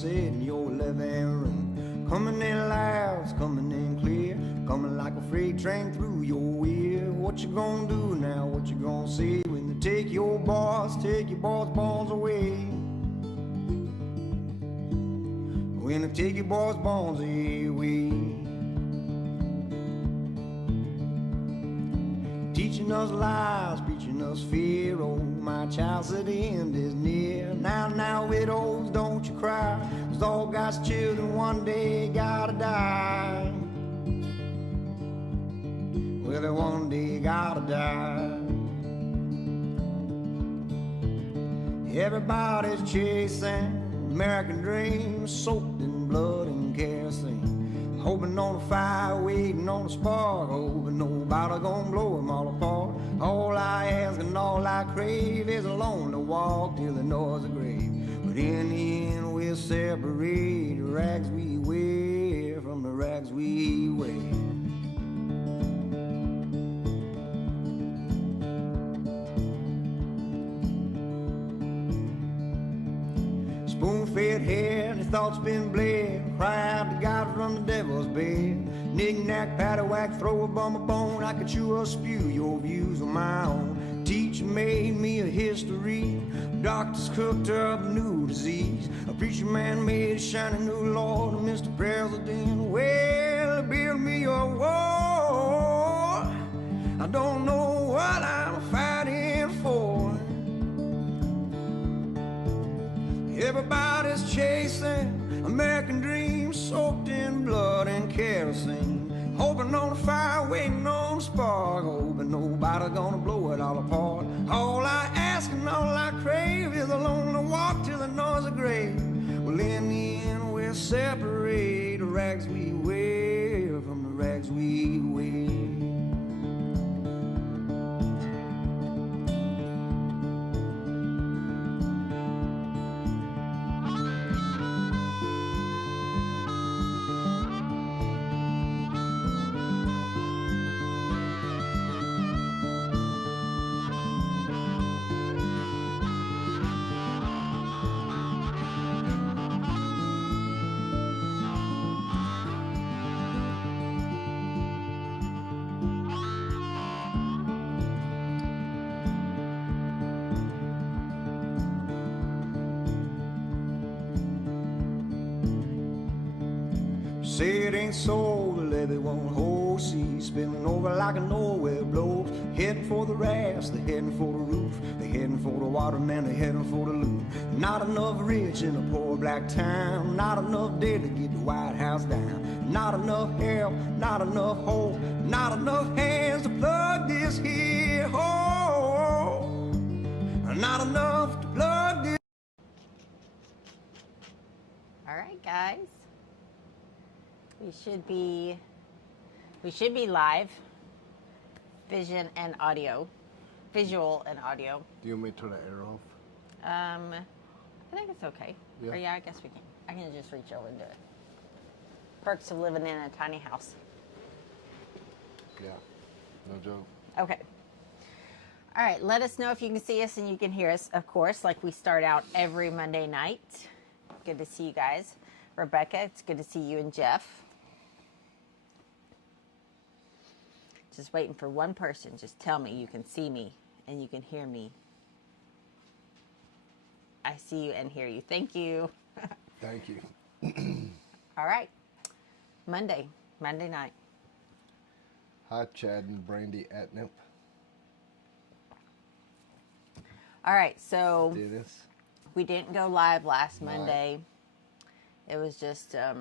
sit in your living room. Coming in loud, coming in clear, coming like a freight train through your ear. What you gonna do now? What you gonna say when they take your boss bones away? When they take your boss bones away. Teaching us lies, preaching us fear. Oh, my child said the end is near. Now, widows, don't you cry, 'cause all God's children one day gotta die. Well, they one day gotta die. Everybody's chasing American dreams, soaked in blood and kerosene. Hoping on a fire, waiting on a spark, hoping nobody gonna blow them all apart. All I ask and all I crave is a lonely walk till the noise of grave. But in the end we'll separate the rags we wear from the rags we wear. Spoon-fed hair and your thoughts been bled. Cry out to God from the devil's bed. Knick-knack, paddywhack, throw a bum a bone. I could chew or spew your views on my own. Teacher made me a history. Doctors cooked up a new disease. A preacher man made a shiny new law to Mr. President. Well, build me a wall. I don't know what I'm fighting for. Everybody's chasing American dreams, soaked in blood and kerosene. Hoping on a fire, waiting on a spark, hoping nobody gonna blow it all apart. All I ask and all I crave is a lonely walk till the noise of grave. Well, in the end we'll separate the rags we wear from the rags we wear. Say it ain't so, the levee won't hold. See, spilling over like a nowhere blows. Heading for the rafts, they're heading for the roof. They're heading for the waterman, they're heading for the loot. Not enough rich in a poor black town. Not enough dead to get the White House down. Not enough help, not enough hope. Not enough hands to plug this here hole. Not enough to plug this. All right, guys. We should be live, visual and audio. Do you want me to turn the air off? I think it's okay. Yeah. Or yeah, I guess we can. I can just reach over and do it. Perks of living in a tiny house. Yeah, no joke. Okay. All right, let us know if you can see us and you can hear us, of course, like we start out every Monday night. Good to see you guys. Rebecca, it's good to see you and Jeff. Just waiting for one person. Just tell me you can see me and you can hear me. I see you and hear you. Thank you. Thank you. All right. Monday night. Hi, Chad and Brandy Atnip. All right, so Dennis. we didn't go live last Monday. It was just a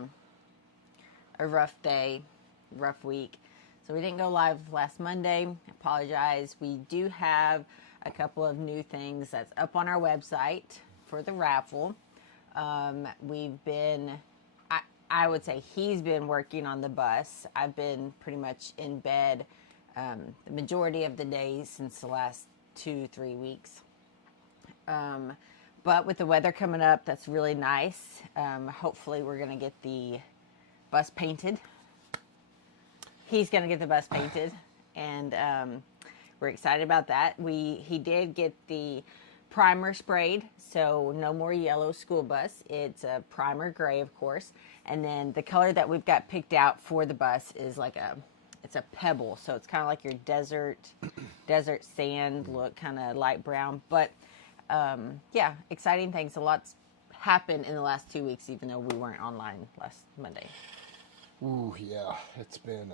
rough day, rough week. So we didn't go live last Monday. Apologize. We do have a couple of new things that's up on our website for the raffle. We've been, I would say he's been working on the bus. I've been pretty much in bed the majority of the days since the last 2-3 weeks. But with the weather coming up, that's really nice. Hopefully we're going to get the bus painted. He's going to get the bus painted, and we're excited about that. He did get the primer sprayed, so no more yellow school bus. It's a primer gray, of course. And then the color that we've got picked out for the bus is it's a pebble. So it's kind of like your desert sand look, kind of light brown. But yeah, exciting things. A lot's happened in the last 2 weeks, even though we weren't online last Monday. Ooh, yeah, it's been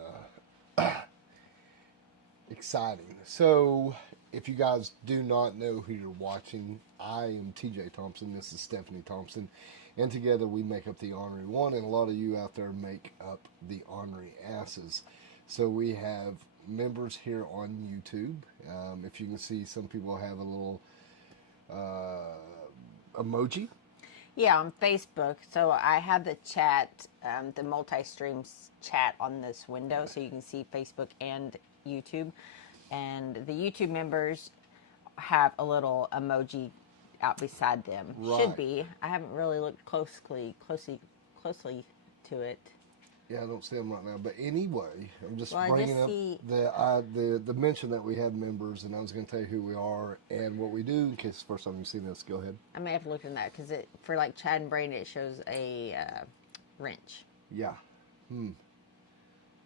exciting. So, if you guys do not know who you're watching, I am TJ Thompson. This is Stephanie Thompson. And together we make up the Ornery One, and a lot of you out there make up the Ornery Asses. So we have members here on YouTube. If you can see, some people have a little emoji. Yeah, on Facebook. So I have the chat, the multi-streams chat on this window, so you can see Facebook and YouTube. And the YouTube members have a little emoji out beside them. Right. Should be. I haven't really looked closely to it. Yeah, I don't see them right now. But anyway, I'm just Well, I bringing just up see- the mention that we have members, and I was going to tell you who we are and what we do in case it's the first time you've seen this. Go ahead. I may have looked in that because for like Chad and Brandon, it shows a wrench. Yeah.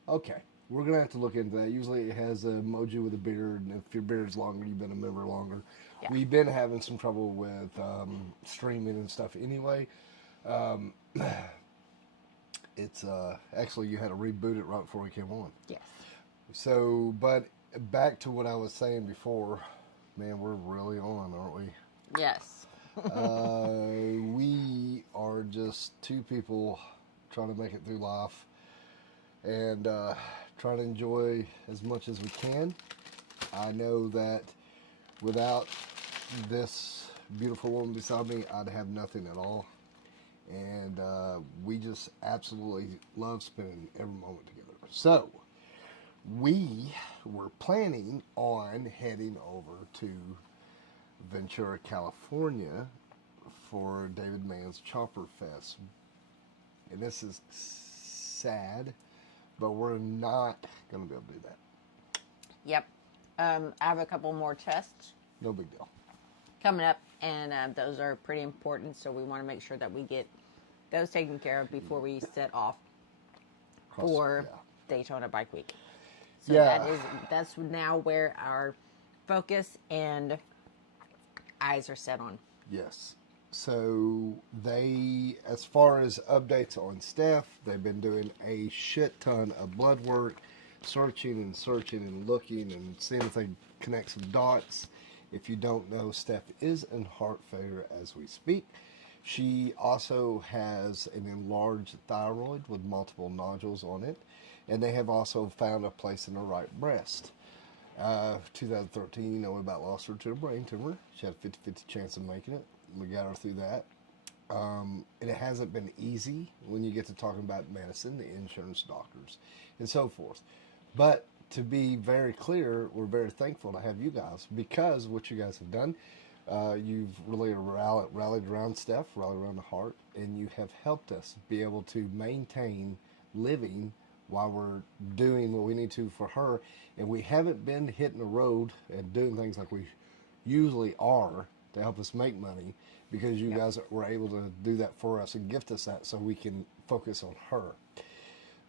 Okay. We're going to have to look into that. Usually it has an emoji with a beard, and if your beard's longer, you've been a member longer. Yeah. We've been having some trouble with streaming and stuff anyway. It's actually, you had to reboot it right before we came on. Yes. So, but back to what I was saying before, man, we're really on, aren't we? Yes. We are just two people trying to make it through life and trying to enjoy as much as we can. I know that without this beautiful woman beside me, I'd have nothing at all. And we just absolutely love spending every moment together. So, we were planning on heading over to Ventura, California for David Mann's Chopper Fest. And this is sad, but we're not going to be able to do that. Yep. I have a couple more tests No big deal. coming up, and those are pretty important, so we want to make sure that we get those taken care of before we set off for Daytona Bike Week. So Yeah. that's now where our focus and eyes are set on. Yes. So they, as far as updates on Steph, they've been doing a shit ton of blood work, searching and looking and seeing if they connect some dots. If you don't know, Steph is in heart failure as we speak. She also has an enlarged thyroid with multiple nodules on it, and they have also found a place in her right breast. 2013, you know, we about lost her to a brain tumor. She had a 50-50 chance of making it. We got her through that. And it hasn't been easy when you get to talking about medicine, the insurance, doctors, and so forth. But to be very clear, we're very thankful to have you guys, because what you guys have done, you've really rallied around Steph, rallied around the heart, and you have helped us be able to maintain living while we're doing what we need to for her. And we haven't been hitting the road and doing things like we usually are to help us make money, because you guys were able to do that for us and gift us that so we can focus on her.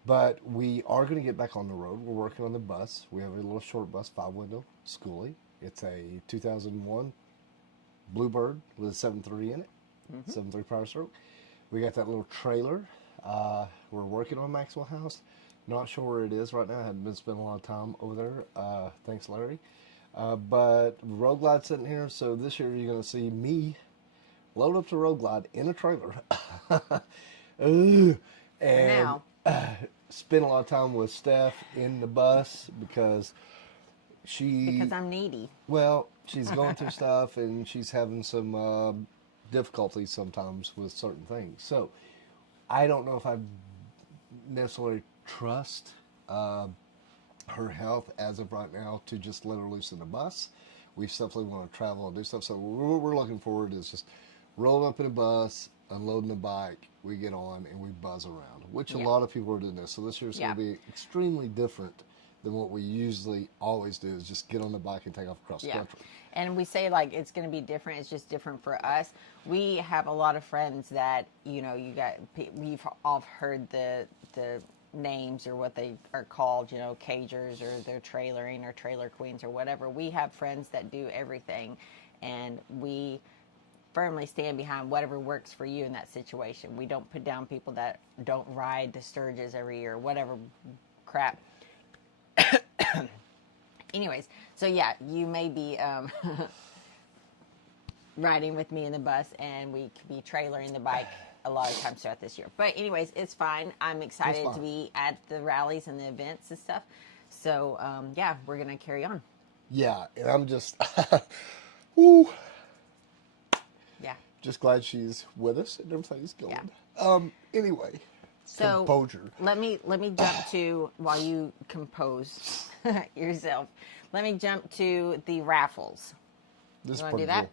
But we are going to get back on the road. We're working on the bus. We have a little short bus, 5-window schoolie. It's a 2001 Bluebird with a 7.3 in it, 7.3 power stroke. We got that little trailer. We're working on Maxwell House. Not sure where it is right now. I haven't been spending a lot of time over there. Thanks, Larry. But Road Glide's sitting here, so this year you're going to see me load up to Road Glide in a trailer. And now. spend a lot of time with Steph in the bus because Because I'm needy. well, she's going through stuff and she's having some difficulties sometimes with certain things. So I don't know if I necessarily trust her health as of right now to just let her loose in the bus. We definitely want to travel and do stuff. So what we're looking forward to is just rolling up in a bus, unloading the bike, we get on and we buzz around, which a lot of people are doing this. So this year's going to be extremely different than what we usually always do, is just get on the bike and take off across the country. And we say like it's going to be different. It's just different for us. We have a lot of friends that we've all heard the names or what they are called, cagers, or they're trailering or trailer queens or whatever. We have friends that do everything, and we firmly stand behind whatever works for you in that situation. We don't put down people that don't ride the Sturgis every year, whatever crap. Anyways, so yeah, you may be riding with me in the bus, and we could be trailering the bike a lot of times throughout this year. But anyways, it's fine. I'm excited to be at the rallies and the events and stuff. So yeah, we're gonna carry on. Yeah, and I'm just, woo, Yeah. just glad she's with us and everything's going. Yeah. Anyway, So composure. let me jump to, while you compose yourself. Let me jump to the raffles. This You is want to pretty do that? cool.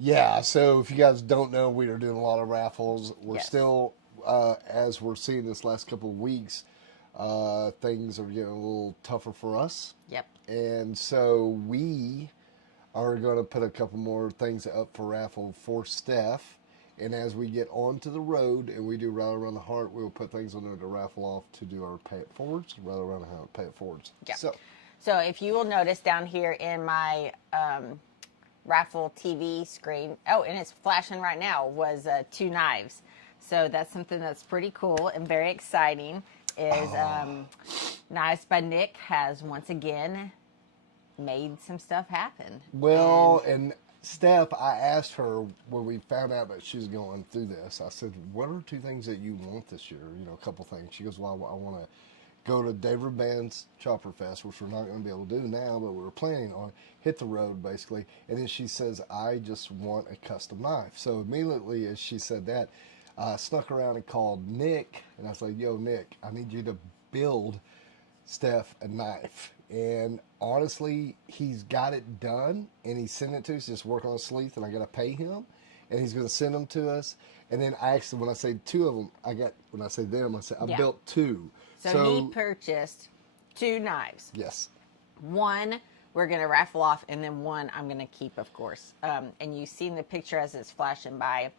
Yeah, so if you guys don't know, we are doing a lot of raffles. We're Yes. still, as we're seeing this last couple of weeks, things are getting a little tougher for us. Yep. And so we are going to put a couple more things up for raffle for Steph. And as we get onto the road and we do Rally Around the Heart, we'll put things on there to raffle off to do our pay it forwards, Rally Around the Heart, pay it forwards. Yeah. So, So if you will notice down here in my raffle TV screen, oh, and it's flashing right now, was 2 knives. So that's something that's pretty cool and very exciting. Is Knives by Nick has once again made some stuff happen. well, and Steph, I asked her when we found out that she was going through this, I said, what are 2 things that you want this year? A couple things. She goes, well, I want to go to David Band's Chopper Fest, which we're not going to be able to do now, but we were planning on, hit the road basically. And then she says, I just want a custom knife. So immediately as she said that, I snuck around and called Nick, and I was like, yo, Nick, I need you to build Steph a knife. And honestly, he's got it done, and he sent it to us, just work on a sleeve, and I got to pay him, and he's going to send them to us. And then I actually, when I say 2 of them, when I say them, I say I built 2. So he purchased 2 knives. Yes. 1 we're going to raffle off, and then 1 I'm going to keep, of course. And you've seen the picture as it's flashing by.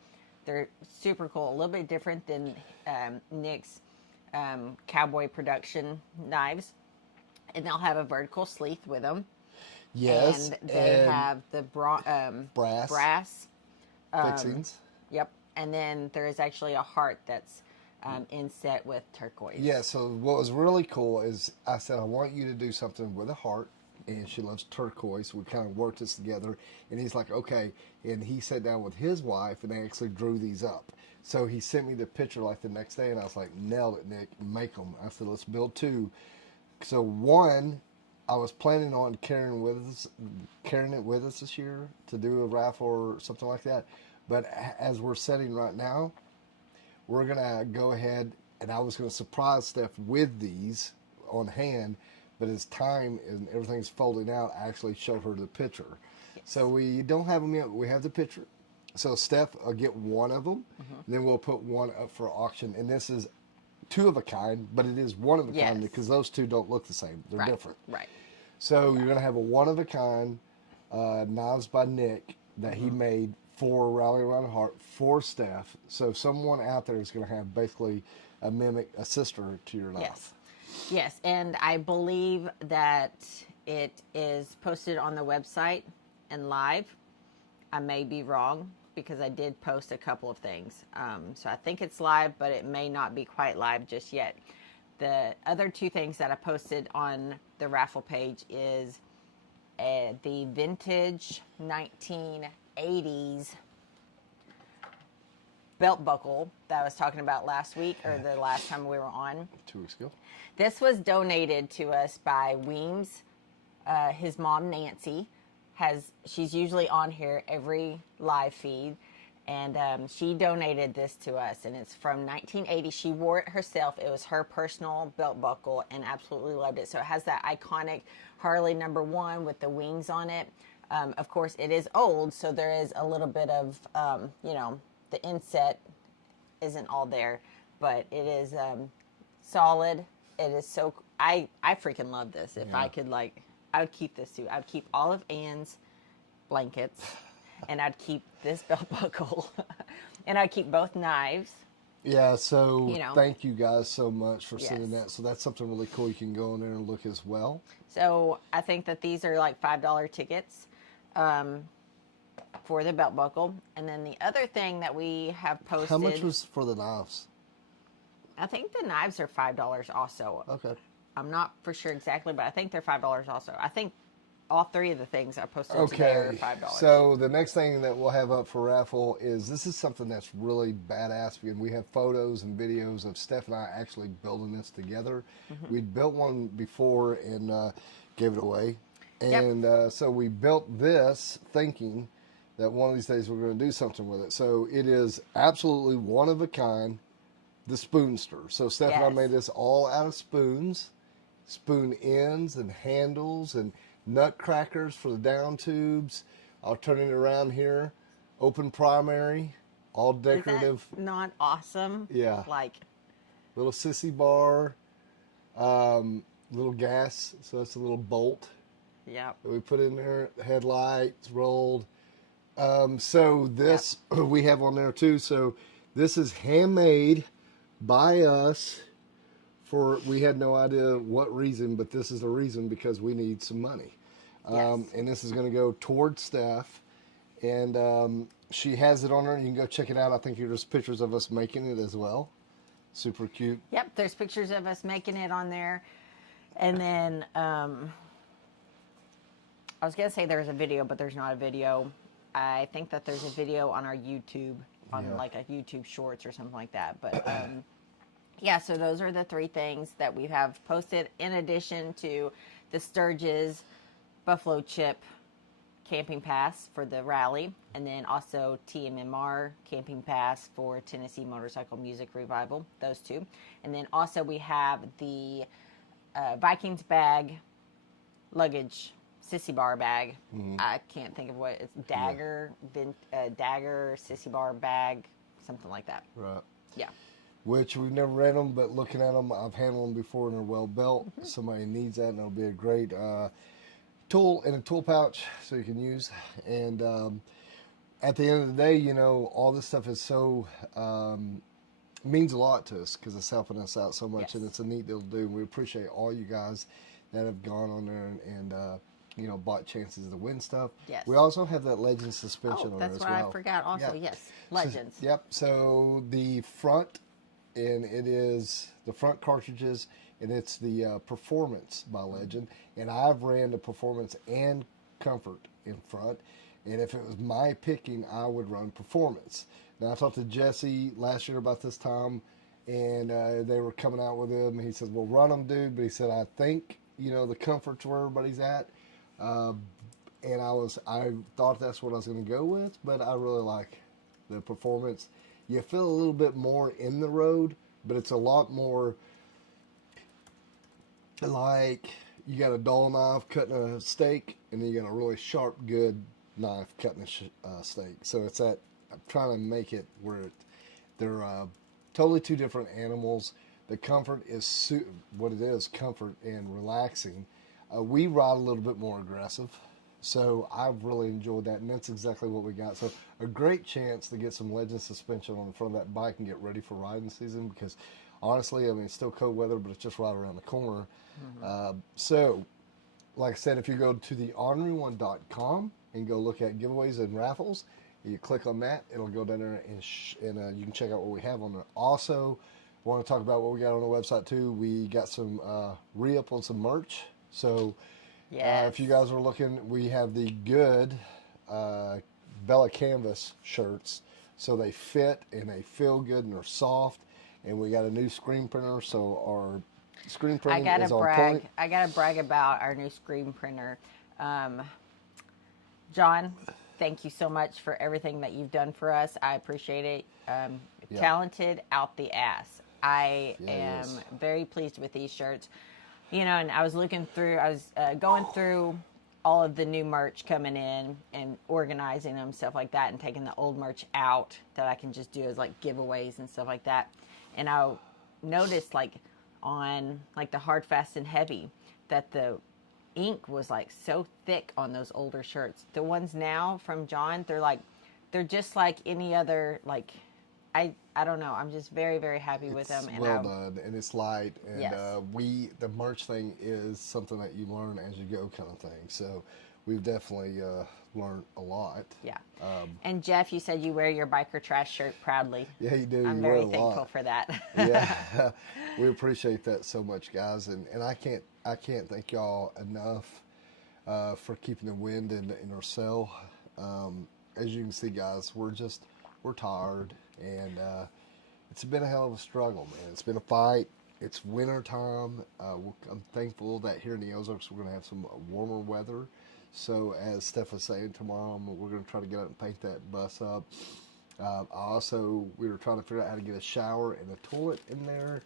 They're super cool, a little bit different than Nick's cowboy production knives. And they'll have a vertical sleeve with them. Yes. And they have the brass fixings. Yep. And then there is actually a heart that's inset with turquoise. Yeah, so what was really cool is I said, I want you to do something with a heart. And she loves turquoise. We kind of worked this together. And he's like, okay. And he sat down with his wife and they actually drew these up. So he sent me the picture like the next day. And I was like, nailed it, Nick. Make them. I said, let's build 2. So 1, I was planning on carrying it with us this year to do a raffle or something like that. But as we're setting right now, we're going to go ahead, and I was going to surprise Steph with these on hand, but as time and everything's folding out, I actually showed her the picture. Yes. So we don't have them yet, but we have the picture. So Steph will get 1 of them, and then we'll put 1 up for auction. And this is 2 of a kind, but it is 1 of a kind because those 2 don't look the same. They're different. Right. So you're going to have a 1 of a kind Knives by Nick that he made for Rally Around the Heart for Steph. So someone out there is going to have basically a sister to your knife. Yes, and I believe that it is posted on the website and live. I may be wrong because I did post a couple of things. So I think it's live, but it may not be quite live just yet. The other 2 things that I posted on the raffle page is the vintage 1980s belt buckle that I was talking about last week, or the last time we were on. 2 weeks ago. This was donated to us by Weems. His mom, Nancy, she's usually on here every live feed, and she donated this to us, and it's from 1980. She wore it herself. It was her personal belt buckle, and absolutely loved it. So it has that iconic Harley #1 with the wings on it. Of course, it is old, so there is a little bit of, the inset isn't all there, but it is solid. It is so, I freaking love this. If I could, I would keep this too. I would keep all of Anne's blankets, and I'd keep this belt buckle, and I'd keep both knives. Yeah, so You know. thank you guys so much for sending Yes. that. So that's something really cool. You can go in there and look as well. So I think that these are like $5 tickets for the belt buckle. And then the other thing that we have posted. How much was for the knives? I think the knives are $5 also. Okay. I'm not for sure exactly, but I think they're $5 also. I think all three of the things I posted today are $5. So the next thing that we'll have up for raffle is this is something that's really badass. And we have photos and videos of Steph and I actually building this together. Mm-hmm. We'd built one before and gave it away. Yep. And so we built this thinking that one of these days we're going to do something with it. So it is absolutely one of a kind, the spoonster. So Steph and I Yes. made this all out of spoons, spoon ends and handles and nutcrackers for the down tubes. I'll turn it around here. Open primary, all decorative. Is that not awesome? Yeah. Like, Little sissy bar, little gas. So that's a little bolt yeah. that we put in there. Headlights rolled. So this we have on there too. So this is handmade by us. We had no idea what reason, but this is the reason because we need some money. Yes. And this is going to go towards Steph. And she has it on her. You can go check it out. I think there's pictures of us making it as well. Super cute. Yep, there's pictures of us making it on there. And then I was going to say there's a video, but there's not a video. I think that there's a video on our YouTube, on like a YouTube Shorts or something like that. But yeah, so those are the three things that we have posted in addition to the Sturgis Buffalo Chip Camping Pass for the rally, and then also TMMR Camping Pass for Tennessee Motorcycle Music Revival, those two. And then also we have the Vikings bag luggage sissy bar bag. I can't think of what it's dagger, dagger sissy bar bag, something like that. Right. Yeah. Which we've never read them, but looking at them, I've handled them before and they're well built. Somebody needs that, and it'll be a great tool in a tool pouch so you can use. And at the end of the day, you know, all this stuff is so means a lot to us because it's helping us out so much, Yes. and it's a neat deal to do. We appreciate all you guys that have gone on there and you know, bought chances to win stuff. Yes. We also have that Legends suspension Oh, on there that's as what well. I forgot also. Yeah. Yes. Legends. Yep. So the front, and it is the front cartridges, and it's the Performance by Legend. And I've ran the Performance and Comfort in front. And if it was my picking, I would run Performance. Now, I talked to Jesse last year about this time, and they were coming out with him. He said, well, run them, dude. But he said, I think, you know, the Comfort's where everybody's at. And I thought that's what I was going to go with, but I really like the Performance. You feel a little bit more in the road, but it's a lot more like you got a dull knife cutting a steak, and then you got a really sharp, good knife cutting a steak. So it's that, I'm trying to make it where they're totally two different animals. The Comfort is what it is, comfort and relaxing. We ride a little bit more aggressive, so I've really enjoyed that, and that's exactly what we got. So a great chance to get some Legend suspension on the front of that bike and get ready for riding season because, honestly, I mean, it's still cold weather, but it's just right around the corner. So, like I said, if you go to the orneryone.com and go look at giveaways and raffles, you click on that, it'll go down there and you can check out what we have on there. Also, want to talk about what we got on the website too. We got some re-up on some merch. So Yes. if you guys are looking, we have the good Bella Canvas shirts. So they fit and they feel good and they're soft. And we got a new screen printer. So our screen printing is on point. I gotta brag about our new screen printer. John, thank you so much for everything that you've done for us. I appreciate it. Yeah. Talented out the ass. I Yeah, am he is. very pleased with these shirts. You know, and I was going through all of the new merch coming in and organizing them, stuff like that, and taking the old merch out that I can just do as like giveaways and stuff like that. And I noticed like on like the hard, fast, and heavy that the ink was like so thick on those older shirts. The ones now from John, they're just like any other, like, I don't know. I'm just very, very happy with them. And well done, and it's light, and Yes. the merch thing is something that you learn as you go, kind of thing. So we've definitely learned a lot. Yeah. And Jeff, you said you wear your biker trash shirt proudly. Yeah, you do. I'm You very wear a thankful lot. for that. Yeah, we appreciate that so much, guys, and I can't thank y'all enough for keeping the wind in our sail. As you can see, guys, we're tired, and it's been a hell of a struggle, man. It's been a fight. It's winter time. I'm thankful that here in the Ozarks we're going to have some warmer weather. So as Steph was saying, tomorrow we're going to try to get out and paint that bus up. We were trying to figure out how to get a shower and a toilet in there.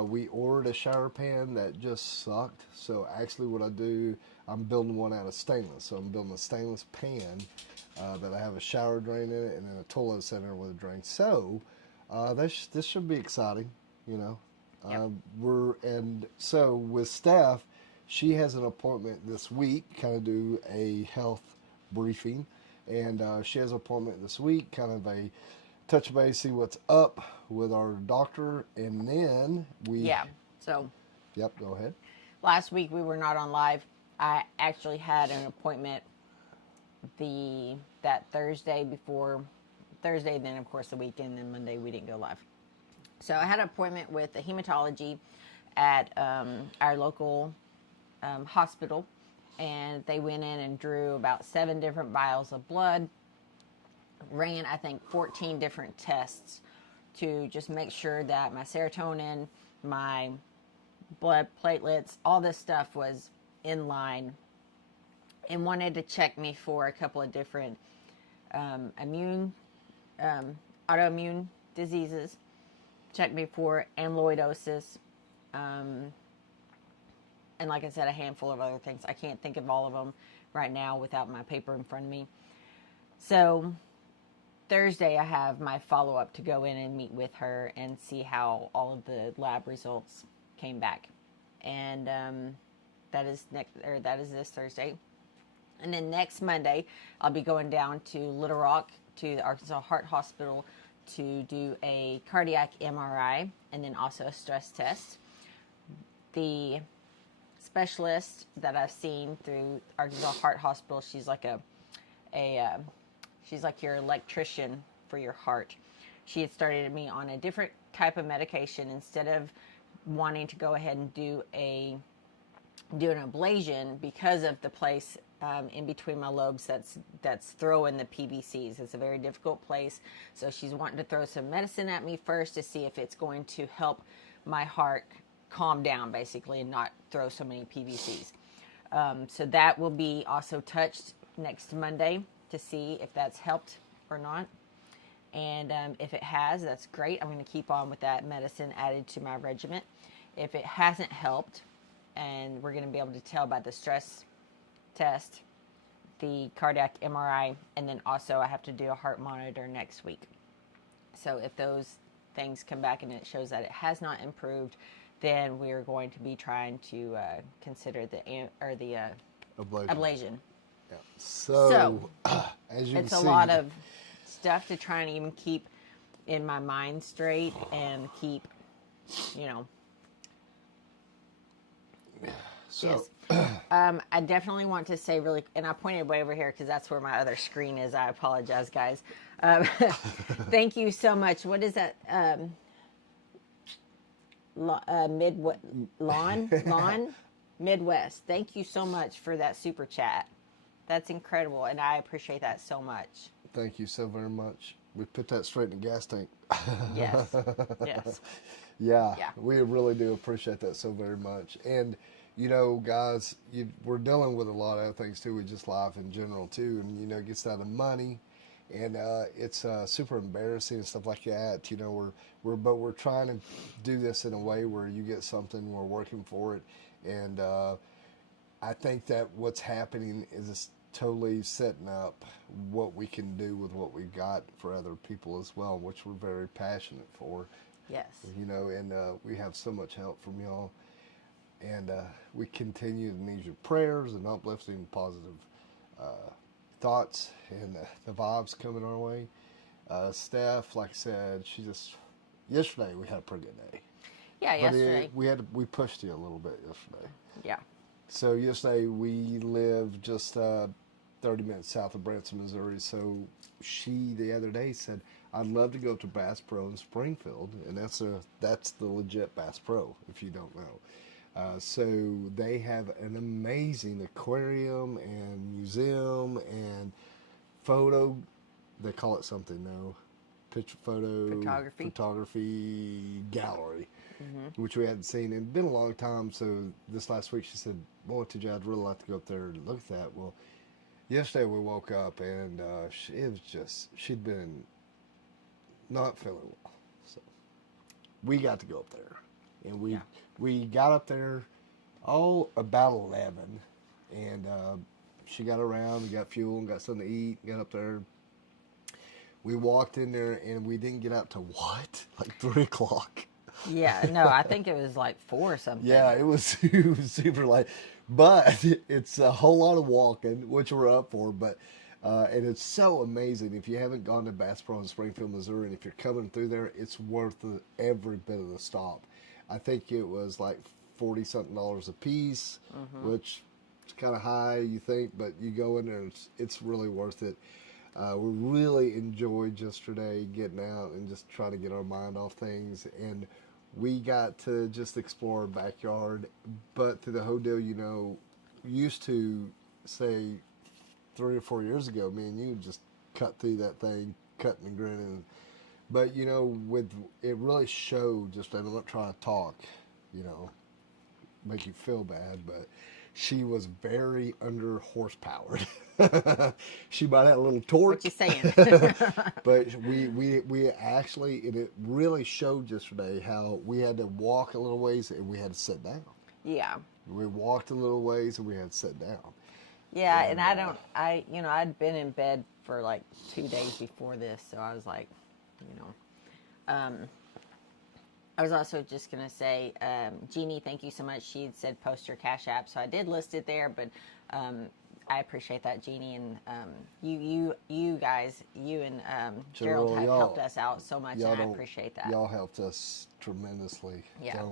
We ordered a shower pan that just sucked. So actually what I do, I'm building one out of stainless. So I'm building a stainless pan that I have a shower drain in it and then a toilet center with a drain. So this should be exciting, you know. Yep. So with Steph, she has an appointment this week, kind of do a health briefing, and she has an appointment this week, kind of a touch base, see what's up with our doctor, and then So Yep, go ahead. last week we were not on live. I actually had an appointment that Thursday before Thursday, then of course the weekend, then Monday we didn't go live. So I had an appointment with the hematology at our local hospital, and they went in and drew about 7 different vials of blood, ran I think 14 different tests to just make sure that my serotonin, my blood platelets, all this stuff was in line, and wanted to check me for a couple of different autoimmune diseases, check me for amyloidosis, and like I said, a handful of other things. I can't think of all of them right now without my paper in front of me. So Thursday I have my follow-up to go in and meet with her and see how all of the lab results came back. And that is this Thursday. And then next Monday, I'll be going down to Little Rock to the Arkansas Heart Hospital to do a cardiac MRI and then also a stress test. The specialist that I've seen through Arkansas Heart Hospital, she's like she's like your electrician for your heart. She had started me on a different type of medication. Instead of wanting to go ahead and do an ablation because of the place in between my lobes that's throwing the PVCs. It's a very difficult place. So she's wanting to throw some medicine at me first to see if it's going to help my heart calm down, basically, and not throw so many PVCs. So that will be also touched next Monday to see if that's helped or not. And if it has, that's great. I'm going to keep on with that medicine added to my regimen. If it hasn't helped, and we're going to be able to tell by the stress test, the cardiac MRI, and then also I have to do a heart monitor next week. So if those things come back and it shows that it has not improved, then we're going to be trying to consider the ablation. Yeah. So as you It's can a see, lot of stuff to try and even keep in my mind straight and keep, you know. so Yes. I definitely want to say really, and I pointed way over here because that's where my other screen is. I apologize, guys. Thank you so much. What is that? Lawn Midwest. Thank you so much for that super chat. That's incredible, and I appreciate that so much. thank you so very much. We put that straight in the gas tank. Yes. Yes. Yeah, Yeah. we really do appreciate that so very much. And, you know, guys, we're dealing with a lot of other things too, with just life in general too. And, you know, it gets down to money, and it's super embarrassing and stuff like that. You know, we're trying to do this in a way where you get something, we're working for it. And I think that what's happening is it's totally setting up what we can do with what we've got for other people as well, which we're very passionate for. Yes. You know, and we have so much help from y'all. And we continue to need your prayers and uplifting positive thoughts and the vibes coming our way. Steph, like I said, yesterday we had a pretty good day. Yeah, yesterday. We pushed you a little bit yesterday. Yeah. So yesterday we live just 30 minutes south of Branson, Missouri. So she the other day said, "I'd love to go to Bass Pro in Springfield," and that's the legit Bass Pro if you don't know. So they have an amazing aquarium and museum and photo. They call it something now. Picture photography gallery, which we hadn't seen. It'd been a long time. So this last week she said, "Boy, TJ, I'd really like to go up there and look at that." Well, yesterday we woke up and she'd been not feeling well, so we got to go up there, and we got up there about 11, and she got around, we got fuel and got something to eat, got up there. We walked in there and we didn't get out to like 3 o'clock. Yeah, no, I think it was like 4 or something. Yeah, it was super late, but it's a whole lot of walking, which we're up for. But and it's so amazing. If you haven't gone to Bass Pro in Springfield, Missouri, and if you're coming through there, it's worth every bit of the stop. I think it was like $40-something a piece, which is kind of high, you think, but you go in there, and it's really worth it. We really enjoyed yesterday getting out and just trying to get our mind off things, and we got to just explore our backyard. But through the whole deal, used to say 3 or 4 years ago, me and you just cut through that thing, cutting and grinning. But with it really showed. Just I'm not trying to talk, make you feel bad, but she was very under horsepowered. She might have a little torque. What you saying? But we actually, and it really showed yesterday how we had to walk a little ways and we had to sit down. Yeah. We walked a little ways and we had to sit down. Yeah, and I'd been in bed for like 2 days before this, so I was like, I was also just going to say, Jeannie, thank you so much. She had said post your Cash App, so I did list it there, but I appreciate that, Jeannie, and you guys, you and Gerald have helped us out so much, and I appreciate that. Y'all helped us tremendously. Yeah.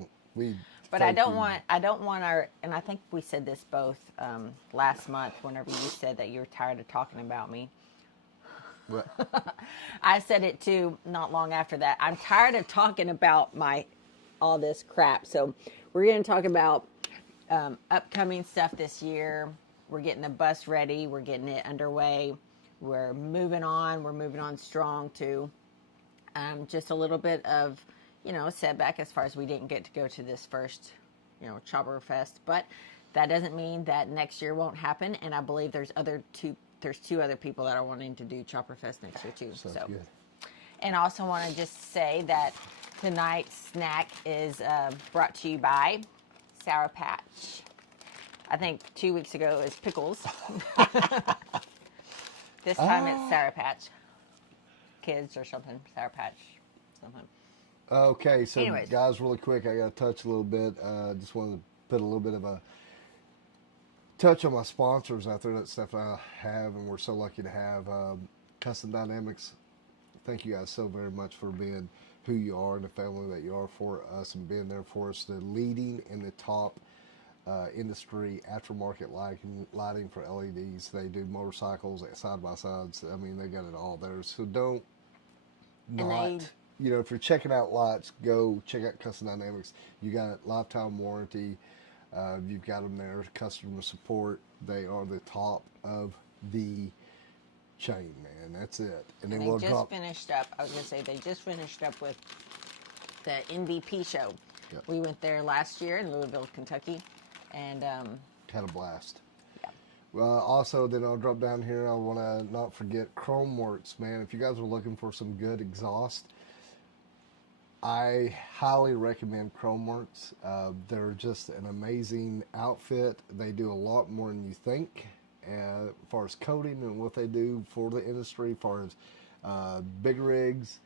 But I don't want our, and I think we said this both last month whenever you said that you were tired of talking about me. What? I said it too not long after that. I'm tired of talking about all this crap. So we're going to talk about upcoming stuff this year. We're getting the bus ready. We're getting it underway. We're moving on. We're moving on strong too. Just a little bit of, setback as far as we didn't get to go to this first, Chopper Fest. But that doesn't mean that next year won't happen. And I believe there's two other people that are wanting to do Chopper Fest next year too. Sounds good. And I also want to just say that tonight's snack is brought to you by Sour Patch. I think 2 weeks ago it was pickles. This time it's Sour Patch Kids or something. Sour Patch something. Okay, so Anyways. Guys, really quick, I got to touch a little bit. Just wanted to put a little bit of a touch on my sponsors out there, that stuff I have, and we're so lucky to have. Custom Dynamics, thank you guys so very much for being who you are and the family that you are for us and being there for us. The leading in the top industry aftermarket lighting for LEDs. They do motorcycles, side-by-sides. I mean, they got it all there. So don't if you're checking out lights, go check out Custom Dynamics. You got lifetime warranty. You've got them there, customer support. They are the top of the chain, man. That's it. And then they just finished up. I was going to say they just finished up with the MVP show. Yep. We went there last year in Louisville, Kentucky, and had a blast. Yeah. Well, also, then I'll drop down here. I want to not forget Chromeworks, man. If you guys are looking for some good exhaust, I highly recommend Chromeworks. They're just an amazing outfit. They do a lot more than you think as far as coating and what they do for the industry, as far as big rigs,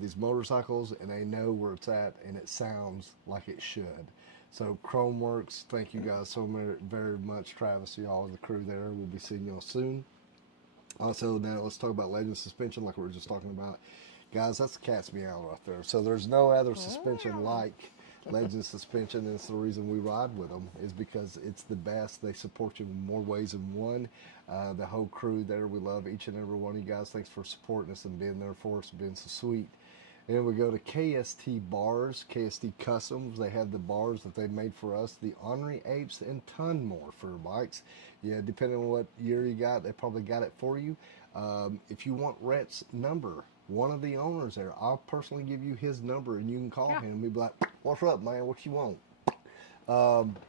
these motorcycles, and they know where it's at, and it sounds like it should. So Chromeworks, thank you guys so very much, Travis, y'all and the crew there. We'll be seeing y'all soon. Also, now let's talk about Legend Suspension, like we were just talking about. Guys, that's the cat's meow right there. So there's no other suspension like Legend Suspension, and it's the reason we ride with them, is because it's the best. They support you in more ways than one. The whole crew there, we love each and every one of you guys. Thanks for supporting us and being there for us, being so sweet. And we go to KST Bars, KST Customs. They have the bars that they made for us, the Ornery Apes, and ton more for your bikes. Yeah, depending on what year you got, they probably got it for you. If you want Rhett's number, one of the owners there, I'll personally give you his number, and you can call him and be like, "What's up, man? What you want?"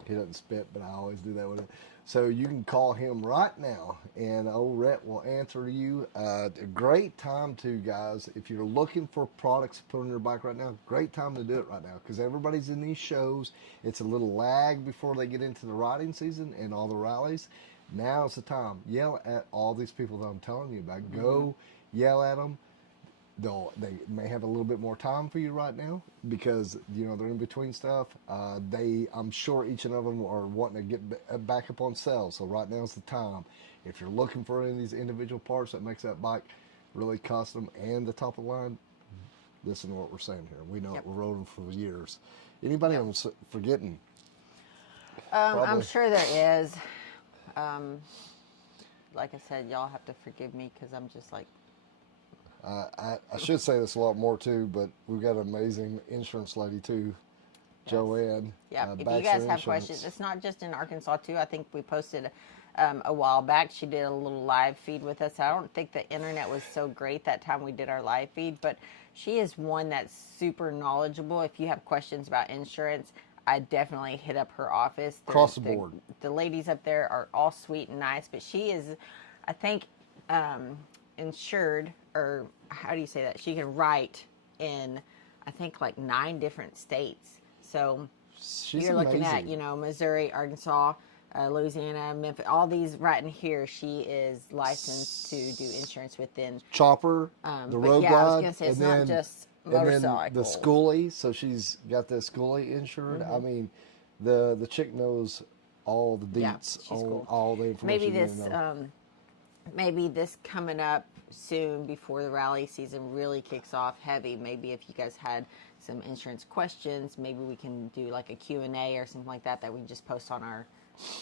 He doesn't spit, but I always do that with it. So you can call him right now, and old Rhett will answer you. A great time too, guys. If you're looking for products to put on your bike right now, great time to do it right now, because everybody's in these shows. It's a little lag before they get into the riding season and all the rallies. Now's the time. Yell at all these people that I'm telling you about. Go yell at them. They may have a little bit more time for you right now because they're in between stuff. I'm sure each and every of them are wanting to get back up on sales. So right now is the time. If you're looking for any of these individual parts that makes that bike really custom and the top of the line, listen to what we're saying here. We know it. We're rolling for years. Anybody I'm forgetting? I'm sure there is. Like I said, y'all have to forgive me because I'm just like. I should say this a lot more too, but we've got an amazing insurance lady too, Joanne. Yeah, if you guys have questions, it's not just in Arkansas too. I think we posted a while back. She did a little live feed with us. I don't think the internet was so great that time we did our live feed, but she is one that's super knowledgeable. If you have questions about insurance, I definitely hit up her office. Across the board. The ladies up there are all sweet and nice, but she is, I think, insured, or how do you say that? She can write in, I think, like 9 different states. So you're looking at, Missouri, Arkansas, Louisiana, Memphis, all these right in here. She is licensed to do insurance within. Chopper, the Road Glide, I was going to say, it's not just motorcycle. And then the schoolie, so she's got the schoolie insured. I mean, the chick knows all the deets, all the information. Maybe this coming up soon before the rally season really kicks off heavy. Maybe if you guys had some insurance questions, maybe we can do like a Q&A or something like that we just post on our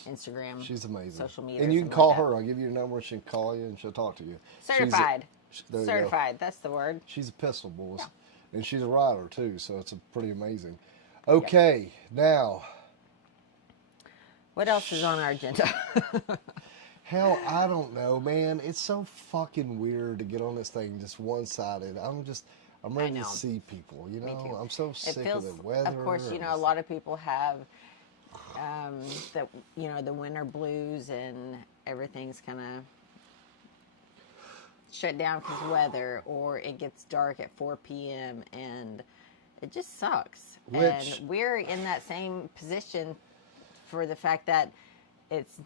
Instagram. She's amazing. Social media. And you can call her. I'll give you your number. She'll call you and she'll talk to you. Certified. Certified. That's the word. She's a pistol, boys. Yeah. And she's a rider too, so it's pretty amazing. Okay, now. What else is on our agenda? Hell, I don't know, man. It's so fucking weird to get on this thing just one-sided. I'm ready to see people, Me too. I'm so sick of the weather. Of course, a lot of people have the winter blues and everything's kind of shut down because of weather, or it gets dark at 4 p.m. and it just sucks. And we're in that same position for the fact that it's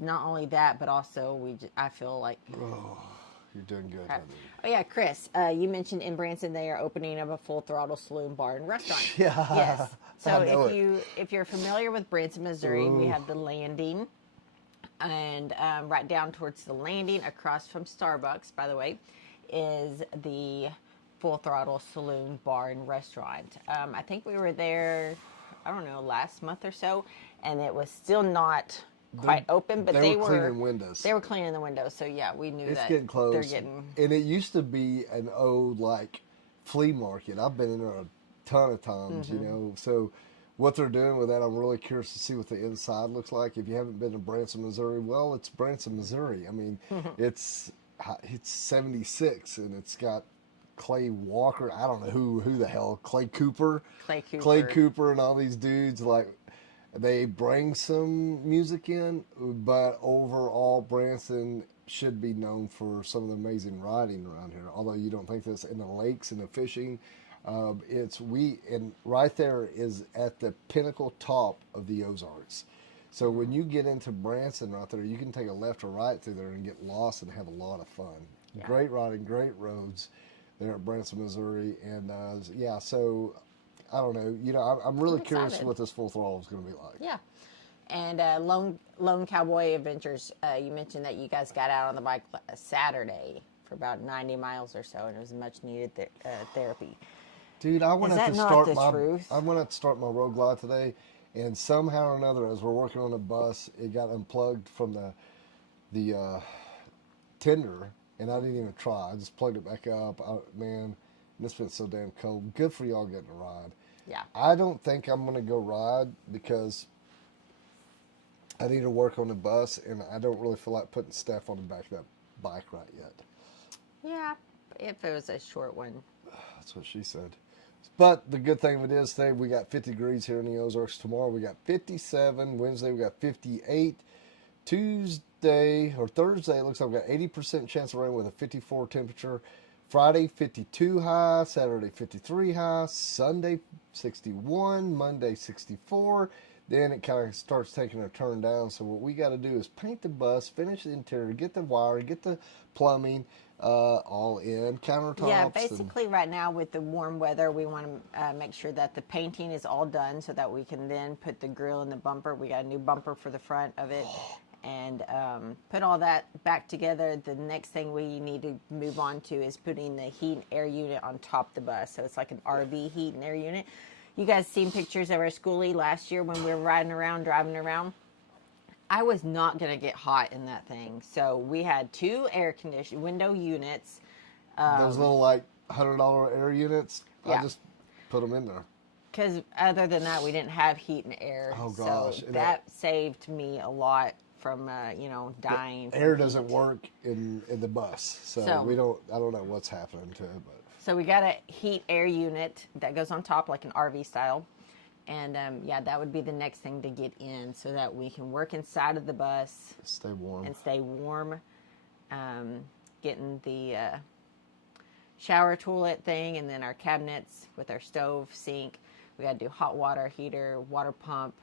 not only that, but also I feel like. Oh, you're doing good, honey. Oh yeah, Chris, you mentioned in Branson they are opening up a Full Throttle Saloon Bar and Restaurant. Yeah. Yes. So if you're familiar with Branson, Missouri, we have the Landing, and right down towards the Landing, across from Starbucks, by the way, is the Full Throttle Saloon Bar and Restaurant. I think we were there, I don't know, last month or so, and it was still not quite open, but they were cleaning windows. They were cleaning the windows, so yeah, we knew it's that getting close. They're getting. And it used to be an old flea market. I've been in there a ton of times, So what they're doing with that, I'm really curious to see what the inside looks like. If you haven't been to Branson, Missouri, well, it's Branson, Missouri. I mean, it's 76, and it's got Clay Walker. I don't know who the hell, Clay Cooper, and all these dudes They bring some music in, but overall, Branson should be known for some of the amazing riding around here. Although you don't think this in the lakes and the fishing, and right there is at the pinnacle top of the Ozarks. So when you get into Branson right there, you can take a left or right through there and get lost and have a lot of fun. Yeah. Great riding, great roads there at Branson, Missouri, and so. I don't know. You know, I'm really I'm curious excited. what this full throttle is going to be like. Yeah. And Lone Cowboy Adventures, you mentioned that you guys got out on the bike Saturday for about 90 miles or so, and it was much needed therapy. Dude, I went Is out that to not start the my truth? I went out to start my road glide today, and somehow or another, as we're working on the bus, it got unplugged from the tender, and I didn't even try. I just plugged it back up. Man, this been so damn cold. Good for y'all getting a ride. Yeah. I don't think I'm gonna go ride because I need to work on the bus, and I don't really feel like putting Steph on the back of that bike right yet. Yeah, if it was a short one. That's what she said. But the good thing of it is today we got 50 degrees here in the Ozarks. Tomorrow we got 57. Wednesday we got 58. Tuesday or Thursday it looks like we got 80% chance of rain with a 54 temperature. Friday 52 high. Saturday 53 high. Sunday 61. Monday 64. Then it kind of starts taking a turn down. So what we got to do is paint the bus, finish the interior, get the wiring, get the plumbing all in, countertops. Yeah, basically right now with the warm weather, we want to make sure that the painting is all done so that we can then put the grill and the bumper. We got a new bumper for the front of it. And put all that back together. The next thing we need to move on to is putting the heat and air unit on top of the bus. So it's like an RV heat and air unit. You guys seen pictures of our schoolie last year when we were riding around, driving around? I was not going to get hot in that thing. So we had two air conditioned window units. Those little like $100 air units. Yeah. I just put them in there. Because other than that, we didn't have heat and air. Oh, gosh. So And that saved me a lot from, dying. Air from doesn't heat. work in the bus, so So- I don't know what's happening to it, but So we got a heat air unit that goes on top like an RV style. And that would be the next thing to get in so that we can work inside of the bus stay warm. and stay warm. Getting the shower toilet thing and then our cabinets with our stove, sink. We got to do hot water heater, water pump,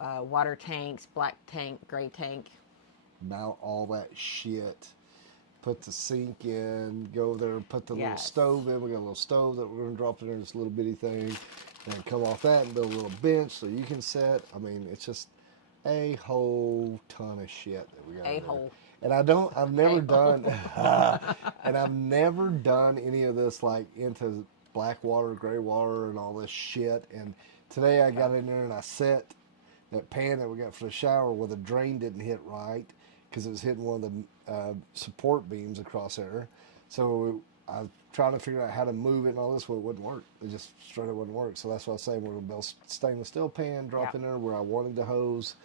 water tanks, black tank, gray tank. Mount all that shit. Put the sink in. Go over there and put the little Yes. stove in. We got a little stove that we're gonna drop in there, this little bitty thing. And come off that and build a little bench so you can sit. I mean, it's just a whole ton of shit that we got. A-hole. And I've never done, and I've never done any of this like into black water, gray water, and all this shit. And today I got in there and I set that pan that we got for the shower where the drain didn't hit right because it was hitting one of the support beams across there. So I was trying to figure out how to move it and all this, well, it wouldn't work. It just straight up wouldn't work. So that's why I was saying we're going to build a stainless steel pan, drop in there where I wanted the hose.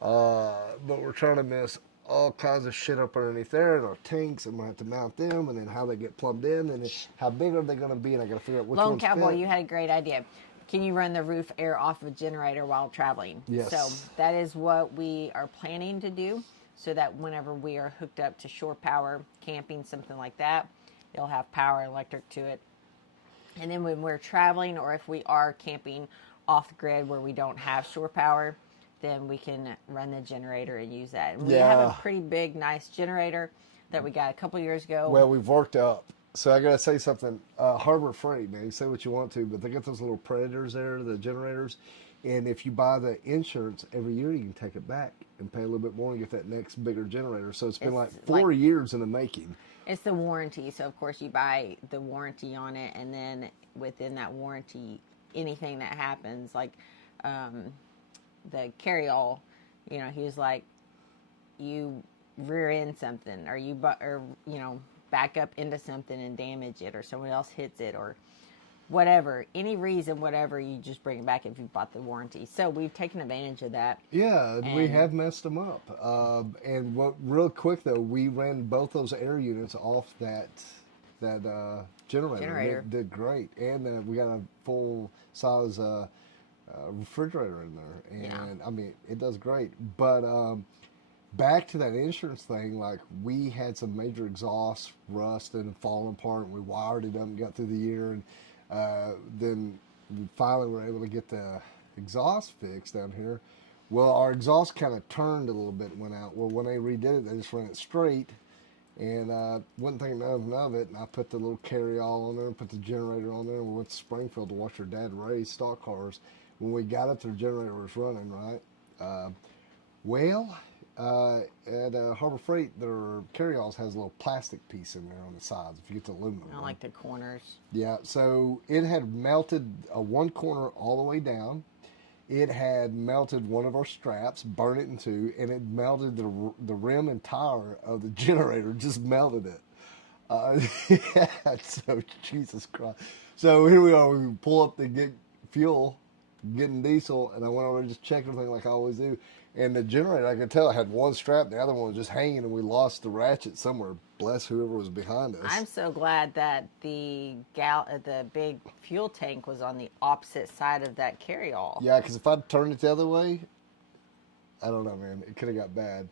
But we're trying to miss all kinds of shit up underneath there and our tanks. I'm going to have to mount them and then how they get plumbed in and then how big are they going to be, and I got to figure out which Lone ones Cowboy, fit. you had a great idea. Can you run the roof air off of a generator while traveling? Yes. So that is what we are planning to do so that whenever we are hooked up to shore power, camping, something like that, it'll have power, electric to it. And then when we're traveling or if we are camping off the grid where we don't have shore power, then we can run the generator and use that. And we have a pretty big, nice generator that we got a couple years ago. Well, we've worked up. So I got to say something. Harbor Freight, man, you say what you want to, but they got those little Predators there, the generators. And if you buy the insurance every year, you can take it back and pay a little bit more and get that next bigger generator. So it's been like 4 years in the making. It's the warranty. So, of course, you buy the warranty on it. And then within that warranty, anything that happens, like the carry-all, he was like, you rear end something or back up into something and damage it or someone else hits it or whatever, any reason, whatever, you just bring it back if you bought the warranty. So we've taken advantage of that. Yeah, we have messed them up. And real quick though, we ran both those air units off that generator. It did great, and we got a full size refrigerator in there, and I mean it does great. But back to that insurance thing, like we had some major exhaust rust and falling apart, and we wired it up and got through the year, and then we finally were able to get the exhaust fixed down here. Well, our exhaust kind of turned a little bit and went out. Well, when they redid it, they just ran it straight, And wouldn't think nothing of it. And I put the little carry-all on there, put the generator on there, and we went to Springfield to watch her dad race stock cars. When we got up, their generator was running, right? Well, at Harbor Freight, their carry-alls has a little plastic piece in there on the sides. If you get the aluminum, I right? like the corners. Yeah, so it had melted one corner all the way down. It had melted one of our straps, burned it in two, and it melted the rim and tire of the generator. Just melted it. Yeah, so Jesus Christ. So here we are. We pull up to get fuel, getting diesel, and I went over and just checked everything like I always do. And the generator, I could tell, had one strap, the other one was just hanging, and we lost the ratchet somewhere. Bless whoever was behind us. I'm so glad that the big fuel tank was on the opposite side of that carry-all. Yeah, because if I'd turned it the other way, I don't know, man. It could have got bad.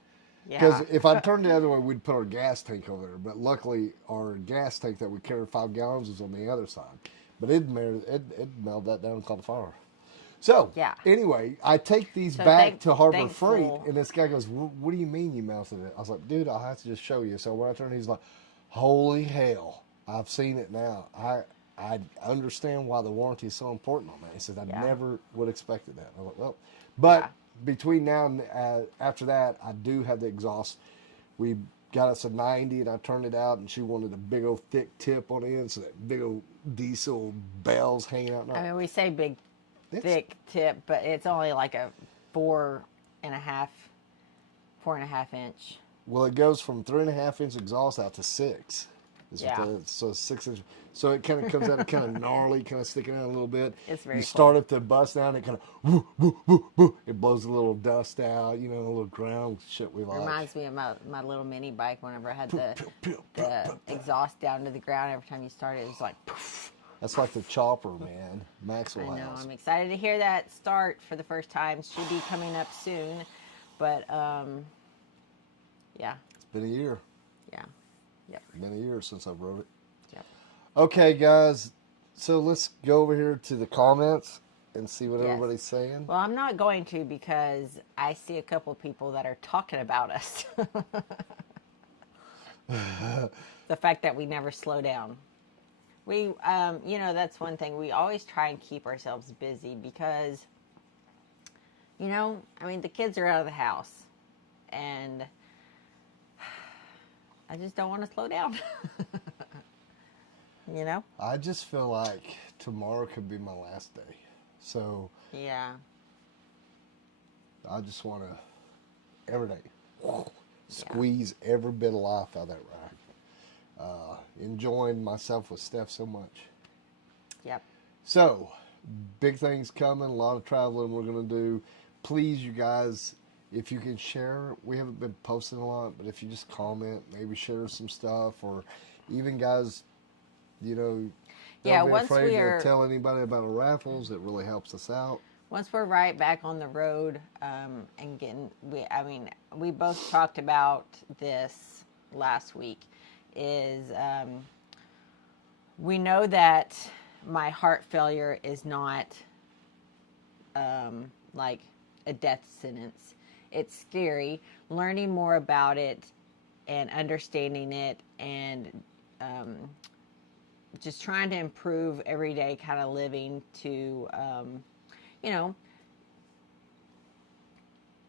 Yeah. Because if I'd turned the other way, we'd put our gas tank over there. But luckily, our gas tank that we carried 5 gallons was on the other side. But it melted that down and caught fire. So, Yeah. anyway, I take these So back to Harbor thankful- Freight, and this guy goes, "What do you mean you melted it?" I was like, "Dude, I'll have to just show you." So when I turned, he's like, "Holy hell, I've seen it now. I understand why the warranty is so important on that." He said, "I Yeah. never would have expected that." I was like, "Well," but Yeah. between now and after that, I do have the exhaust. We got us a 90, and I turned it out, and she wanted a big old thick tip on the end, so that big old diesel bells hanging out. I mean, we say big, It's- thick tip, but it's only like a 4.5 inch. Well, it goes from 3.5 inch exhaust out to 6. Yeah. So 6 inch. So it kind of comes out kind of gnarly, kind of sticking out a little bit. It's very You start up the bus down, it kind of woo, woo, woo, woo. It blows a little dust out, a little ground shit we like. Reminds me of my little mini bike whenever I had the Pew, pew, pew. exhaust down to the ground. Every time you started, it was like, poof. That's like the chopper, man. Maxwell I know. House. I'm excited to hear that start for the first time. Should be coming up soon. But, yeah. It's been a year. Yeah. Yep. Been a year since I wrote it. Yep. Okay, guys. So let's go over here to the comments and see what Yes. everybody's saying. Well, I'm not going to because I see a couple of people that are talking about us. The fact that we never slow down. We, that's one thing. We always try and keep ourselves busy because, the kids are out of the house. And I just don't want to slow down. I just feel like tomorrow could be my last day. So Yeah. I just want to, every day, squeeze every bit of life out of that rack. Enjoying myself with Steph so much. Yep. So, big things coming, a lot of traveling we're going to do. Please, you guys, if you can share, we haven't been posting a lot, but if you just comment, maybe share some stuff, or even guys, don't Yeah, be once afraid we are- to tell anybody about a Raffles. It really helps us out. Once we're right back on the road, and getting, we both talked about this last week, is we know that my heart failure is not like a death sentence. It's scary. Learning more about it and understanding it and just trying to improve every day kind of living to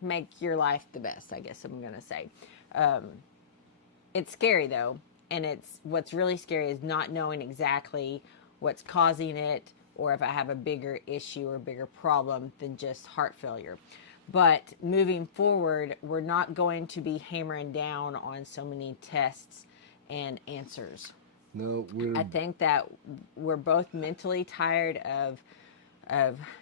make your life the best, I guess I'm going to say. It's scary though. And what's really scary is not knowing exactly what's causing it or if I have a bigger issue or a bigger problem than just heart failure. But moving forward, we're not going to be hammering down on so many tests and answers. No, I think that we're both mentally tired of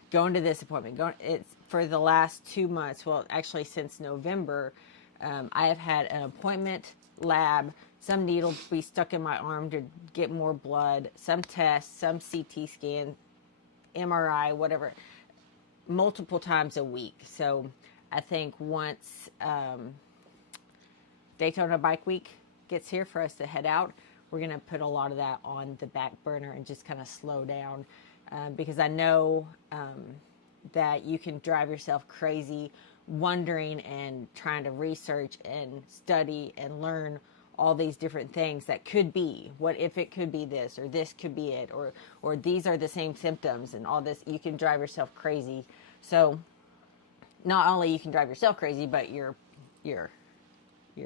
going to this appointment. It's for the last 2 months. Well, actually, since November, I have had an appointment, lab, some needle be stuck in my arm to get more blood, some tests, some CT scan, MRI, whatever, multiple times a week. So I think once Daytona Bike Week gets here for us to head out, we're going to put a lot of that on the back burner and just kind of slow down because I know that you can drive yourself crazy wondering and trying to research and study and learn all these different things that could be. What if it could be this, or this could be it, or these are the same symptoms and all this. You can drive yourself crazy. So not only you can drive yourself crazy, but your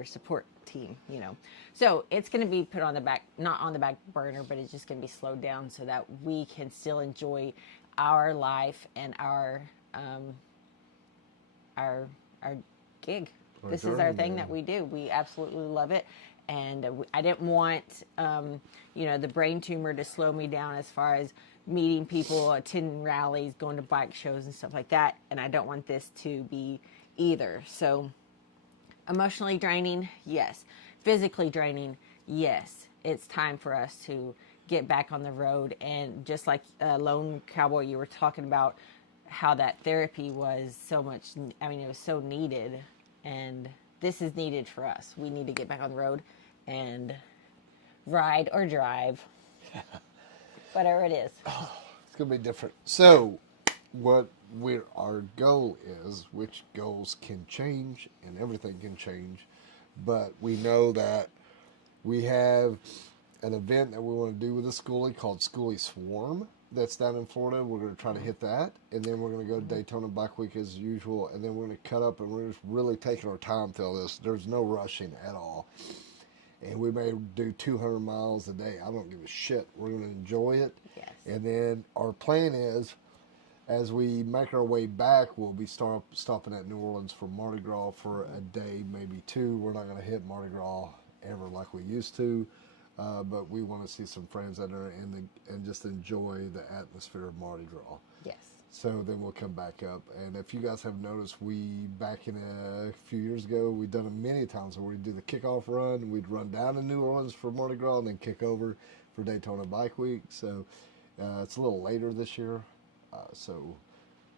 support team, you know. So it's going to be put on the back, not on the back burner, but it's just going to be slowed down so that we can still enjoy our life and our gig. This is our thing that we do. We absolutely love it. And I didn't want, the brain tumor to slow me down as far as meeting people, attending rallies, going to bike shows and stuff like that. And I don't want this to be either. So emotionally draining, yes. Physically draining, yes. It's time for us to get back on the road. And just like Lone Cowboy, you were talking about how that therapy was so much, it was so needed. And this is needed for us. We need to get back on the road and ride or drive. Whatever it is. It's going to be different. So, our goal is, which goals can change and everything can change, but we know that we have an event that we want to do with the schoolie called Schoolie Swarm. That's down in Florida. We're going to try to hit that, and then we're going to go to Daytona Bike Week as usual, and then we're going to cut up, and we're just really taking our time through this. There's no rushing at all, and we may do 200 miles a day. I don't give a shit. We're going to enjoy it, Yes. And then our plan is, as we make our way back, we'll be stopping at New Orleans for Mardi Gras for a day, maybe two. We're not going to hit Mardi Gras ever like we used to. But we want to see some friends that are and just enjoy the atmosphere of Mardi Gras. Yes. So then we'll come back up. And if you guys have noticed, back in a few years ago, we've done it many times where we'd do the kickoff run. We'd run down to New Orleans for Mardi Gras and then kick over for Daytona Bike Week. So it's a little later this year. So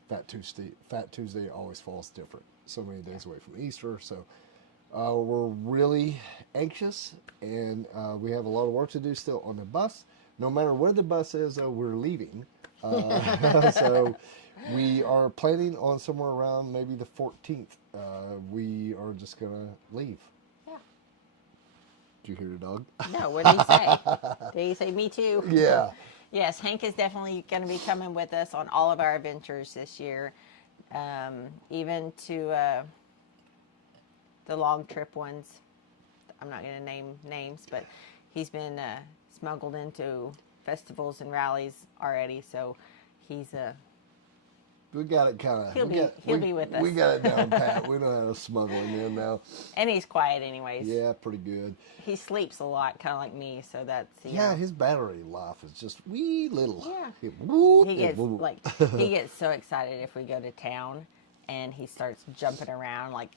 Fat Tuesday always falls different. So many days away from Easter. So we're really anxious, and we have a lot of work to do still on the bus. No matter where the bus is, we're leaving. So we are planning on somewhere around maybe the 14th. We are just going to leave. Yeah. Did you hear the dog? No, what did he say? Did he say me too? Yeah. Yes, Hank is definitely going to be coming with us on all of our adventures this year, even to the long trip ones. I'm not going to name names, but he's been smuggled into festivals and rallies already, so he's We got it kind of. He'll be with us. We got it down pat. We know how to smuggle him in now. And he's quiet anyways. Yeah, pretty good. He sleeps a lot, kind of like me, so that's his battery life is just wee little. Yeah. He gets so excited if we go to town, and he starts jumping around like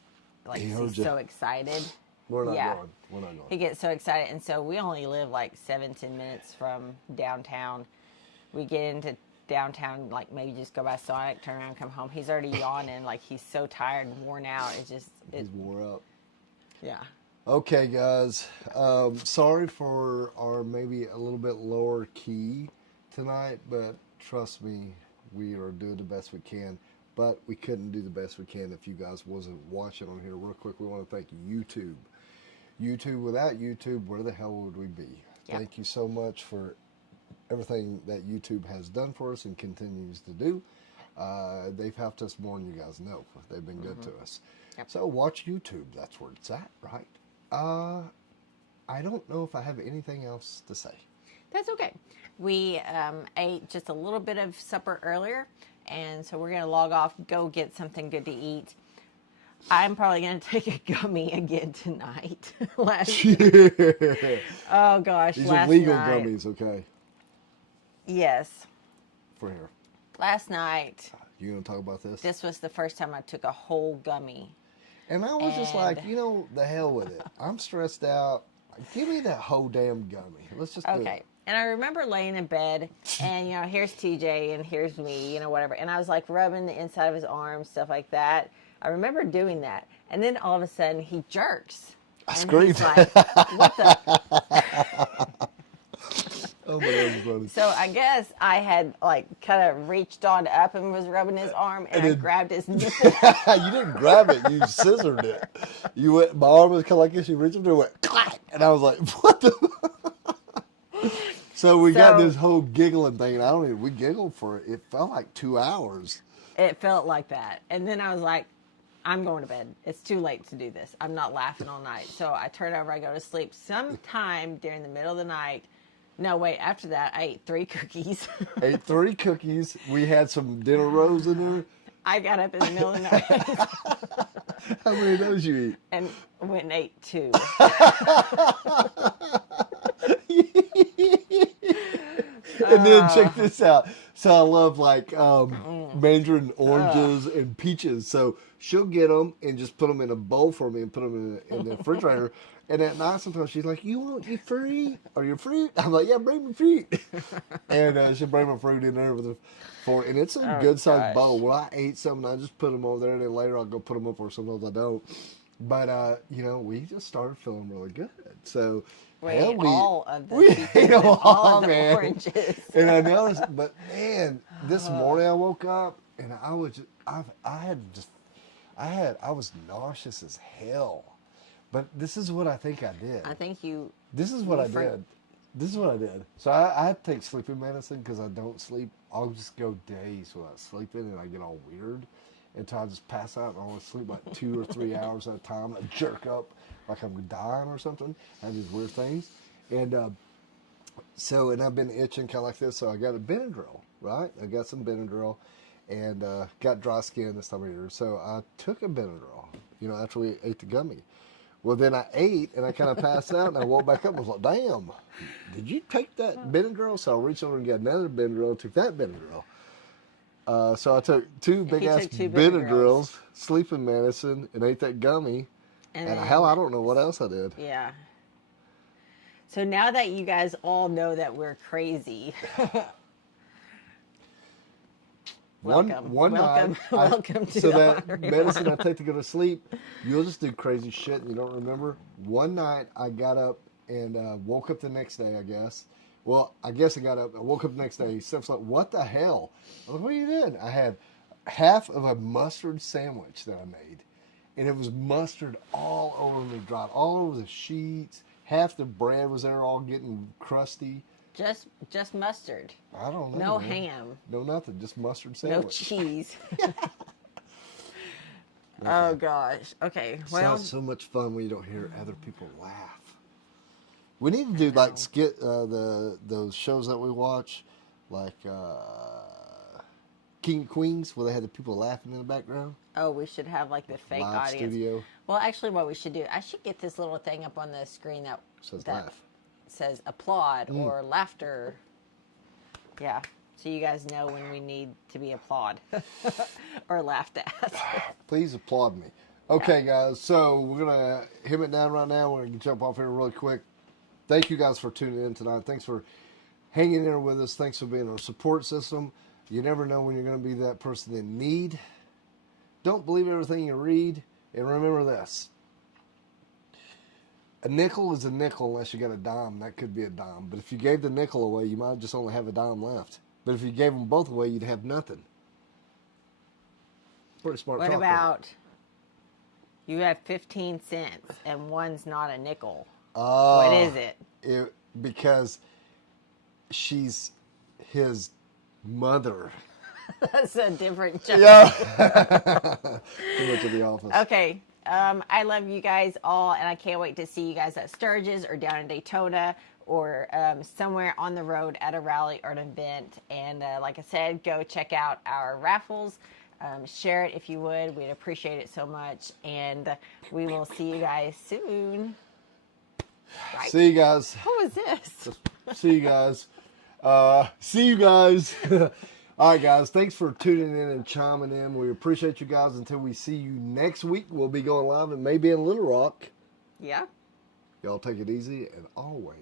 he's so excited. We're not going. We're not going. He gets so excited, and so we only live like 7-10 minutes from downtown. We get into downtown, like maybe just go by Sonic, turn around, come home. He's already yawning, like he's so tired and worn out. He's wore out. Yeah. Okay, guys. Sorry for our maybe a little bit lower key tonight, but trust me, we are doing the best we can. But we couldn't do the best we can if you guys wasn't watching on here. Real quick, we want to thank YouTube. YouTube, without YouTube, where the hell would we be? Yep. Thank you so much for everything that YouTube has done for us and continues to do. They've helped us more than you guys know. They've been good to us. Yep. So watch YouTube. That's where it's at, right? I don't know if I have anything else to say. That's okay. We ate just a little bit of supper earlier, and so we're going to log off, go get something good to eat. I'm probably going to take a gummy again tonight. Oh, gosh. These last are legal night, gummies, okay? Yes. For here. Last night, You going to talk about this? this was the first time I took a whole gummy. And I was just like, the hell with it. I'm stressed out. Give me that whole damn gummy. Let's just do Okay. it. And I remember laying in bed, and, here's TJ, and here's me, whatever. And I was, like, rubbing the inside of his arm, stuff like that. I remember doing that. And then all of a sudden, he jerks. I And screamed. he's like, what the? Oh my God, that's funny. So I guess I had like kind of reached on up and was rubbing his arm, and I grabbed his nipple. You didn't grab it, you scissored it. You went, my arm was kind of like this, you reached up there and went, clack, and I was like, what the? So we got So- this whole giggling thing, and I don't even, we giggled for it. It felt like 2 hours. It felt like that. And then I was like, I'm going to bed. It's too late to do this. I'm not laughing all night. So I turn over, I go to sleep. Sometime during the middle of the night, no, wait, after that, I ate 3 cookies. Ate 3 cookies. We had some dinner rolls in there. I got up in the middle of the night How many of those you eat? and went and ate 2. And then check this out. So I love like mandarin oranges and peaches. So she'll get them and just put them in a bowl for me and put them in the refrigerator. And at night sometimes she's like, "You want your fruit or your fruit?" I'm like, "Yeah, bring me fruit." And she'll bring my fruit in there and it's a good sized gosh. bowl. Well, I ate some and I just put them over there, and then later I'll go put them up, or sometimes I don't. But we just started feeling really good. So We hell, ate all of the we peaches ate and them all all, of the man. oranges. And I noticed, but man, this morning I woke up and I was I was nauseous as hell. But this is what I think I did. I think you. This is what I fruit. did. This is what I did. So I have to take sleeping medicine because I don't sleep. I'll just go days without sleeping, and I get all weird until I just pass out and I only sleep like 2 or 3 hours at a time. I jerk up like I'm dying or something. I have these weird things. And and I've been itching kind of like this, so I got a Benadryl, right? I got some Benadryl and got dry skin this time of year. So I took a Benadryl, after we ate the gummy. Well, then I ate and I kind of passed out and I woke back up and was like, damn, did you take that Benadryl? So I reached over and got another Benadryl, took that Benadryl. So I took 2 big-ass took 2 Benadryls, sleeping medicine, and ate that gummy. And then- hell, I don't know what else I did. Yeah. So now that you guys all know that we're crazy, welcome. One Welcome. night, Welcome to so the that Ornery medicine I One. take to go to sleep, you'll just do crazy shit and you don't remember. One night I got up and woke up the next day, I guess. Well, I guess I got up. I woke up the next day. Steph's like, "What the hell?" I was like, "What are you doing?" I had half of a mustard sandwich that I made, and it was mustard all over me, dried all over the sheets. Half the bread was there, all getting crusty. Just mustard. I don't know. No man. ham. No nothing. Just mustard No sandwich. cheese. Oh gosh. Okay. It's Well, not so much fun when you don't hear other people laugh. We need to do like skit those shows that we watch, like King of Queens, where they had the people laughing in the background. oh, we should have like the fake Live audience. studio. Well, actually, what we should do, I should get this little thing up on the screen that Says that laugh. says applaud or laughter. Yeah, so you guys know when we need to be applaud or laughed at. Please applaud me. Okay, guys, so we're going to hit it down right now. We're going to jump off here really quick. Thank you guys for tuning in tonight. Thanks for hanging in there with us. Thanks for being our support system. You never know when you're going to be that person in need. Don't believe everything you read. And remember this. A nickel is a nickel unless you got a dime. That could be a dime. But if you gave the nickel away, you might just only have a dime left. But if you gave them both away, you'd have nothing. Pretty smart What talk, about you have 15 cents and one's not a nickel? Oh, What is it? Because she's his mother. That's a different joke. Yeah. Too much of the office. Okay. I love you guys all, and I can't wait to see you guys at Sturgis or down in Daytona or somewhere on the road at a rally or an event. And like I said, go check out our raffles. Share it if you would. We'd appreciate it so much. And we will see you guys soon. Right. See you guys. What was this? See you guys. See you guys. All right, guys. Thanks for tuning in and chiming in. We appreciate you guys. Until we see you next week, we'll be going live and maybe in Little Rock. Yeah. Y'all take it easy and always